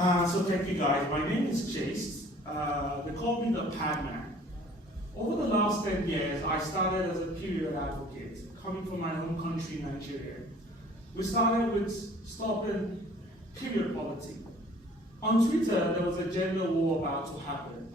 So thank you guys. My name is Chaste. They call me the Pad Man. Over the last 10 years, I started as a period advocate, coming from my home country, Nigeria. We started with stopping period poverty. On Twitter, there was a gender war about to happen.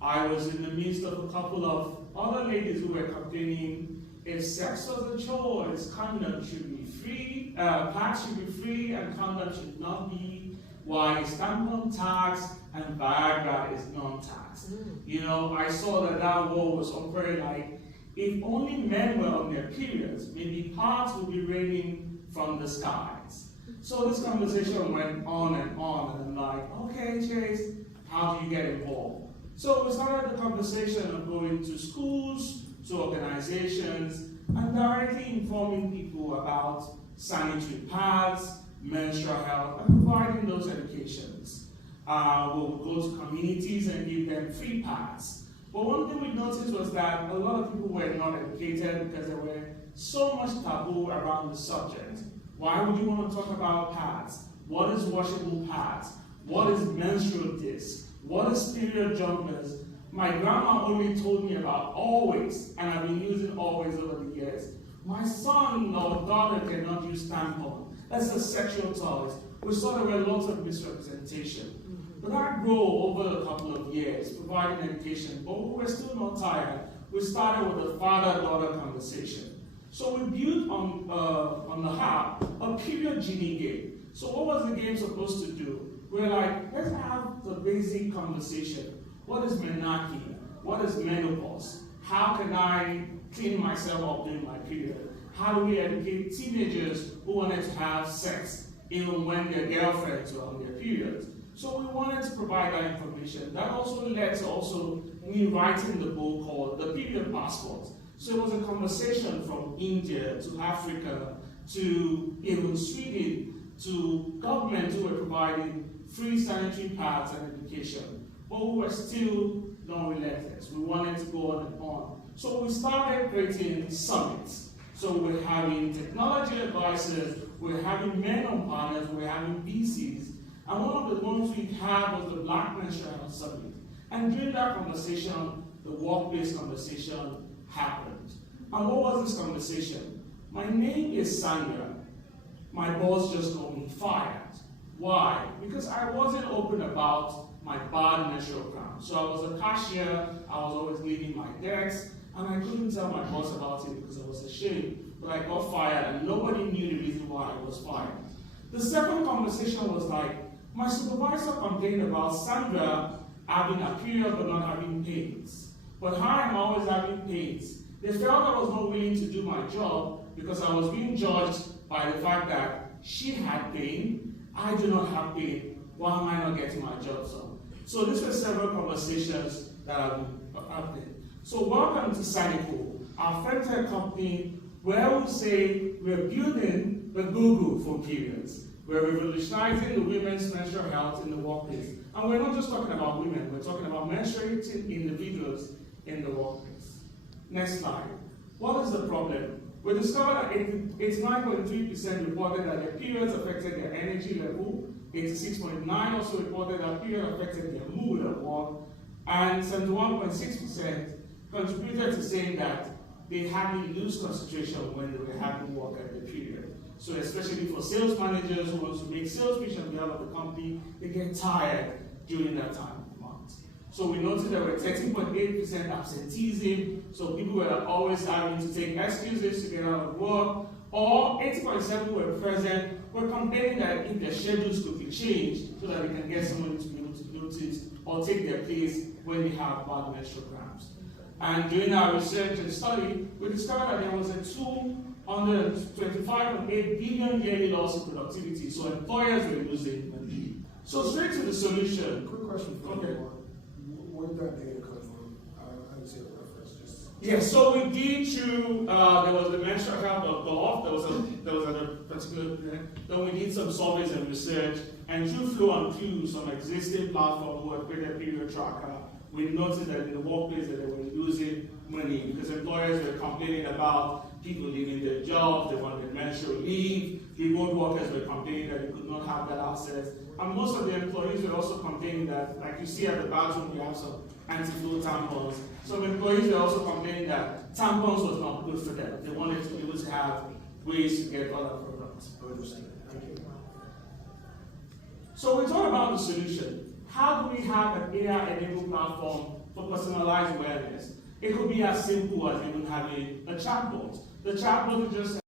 I was in the midst of a couple of other ladies who were complaining if sex was a choice, condom should be free, pads should be free, and condom should not be. Why is tampon tax and Viagra is non-tax? You know, I saw that war was occurring like, if only men were on their periods, maybe pads would be raining from the skies. So this conversation went on, and I'm like, okay, Chase, how do you get involved? So we started the conversation of going to schools, to organizations, and directly informing people about sanitary pads, menstrual health, and providing those educations. We'll go to communities and give them free pads. But one thing we noticed was that a lot of people were not educated because there were so much taboo around the subject. Why would you want to talk about pads? What is washable pads? What is menstrual disc? What is period jumpers? My grandma only told me about Always, and I've been using Always over the years. My son or daughter cannot use tampon. That's a sexual toys. We saw there were lots of misrepresentation. But that grew over a couple of years, providing education, but we were still not tired. We started with a father-daughter conversation. So we built on the hub a period genie game. So what was the game supposed to do? We're like, let's have the basic conversation. What is menarche? What is menopause? How can I clean myself up during my period? How do we educate teenagers who wanted to have sex even when their girlfriends were on their periods? So we wanted to provide that information. That also led to me writing the book called The Period Passport. So it was a conversation from India to Africa to even Sweden to government who were providing free sanitary pads and education. But we were still not relentless. We wanted to go on and on. So we started creating summits. So we're having technology advisors, we're having men on panels, we're having VCs. And one of the ones we had was the Black Menstrual Health Summit. And during that conversation, the workplace conversation happened. And what was this conversation? My name is Sandra. My boss just got me fired. Why? Because I wasn't open about my bad menstrual crown. So I was a cashier, I was always leaving my desk, and I couldn't tell my boss about it because I was ashamed. But I got fired, and nobody knew the reason why I was fired. The second conversation was like, my supervisor complained about Sandra having a period but not having pains. But I'm always having pains. They felt I was not willing to do my job because I was being judged by the fact that she had pain, I do not have pain. Why am I not getting my job done? So these were several conversations that have been happening. So welcome to Sanicle, our femtech company, where we say we're building the Google for periods. We're revolutionizing the women's menstrual health in the workplace. And we're not just talking about women, we're talking about menstruating individuals in the workplace. Next slide. What is the problem? We discovered that 89.3% reported that their periods affected their energy level, 86.9% also reported that period affected their mood at work, and 71.6% contributed to saying that they hardly lose concentration when they were having work at the period. So especially for sales managers who want to make sales pitch on behalf of the company, they get tired during that time of the month. So we noticed there were 13.8% absenteeism, so people were always having to take excuses to get out of work, or 80.7% were present, were complaining that if their schedules could be changed so that they can get somebody to be able to notice or take their place when they have bad menstrual cramps. And during our research and study, we discovered that there was a 225.8 billion yearly loss in productivity, so employers were losing money. So straight to the solution. Quick question for okay. Where did that data come from? I would say a reference. Yes, so we did through, there was the menstrual health.gov, there was a particular, then we did some surveys and research, and through Flow and Clue, some existing platform who have created a period tracker, we noticed that in the workplace that they were losing money because employers were complaining about people leaving their jobs, they wanted menstrual leave, remote workers were complaining that they could not have that access. And most of the employees were also complaining that, like you see at the bathroom, we have some anti-flow tampons. Some employees were also complaining that tampons was not good for them. They wanted to be able to have ways to get other products. Thank you. So we talked about the solution. How do we have an AI-enabled platform for personalized awareness? It could be as simple as even having a chatbot. The chatbot is just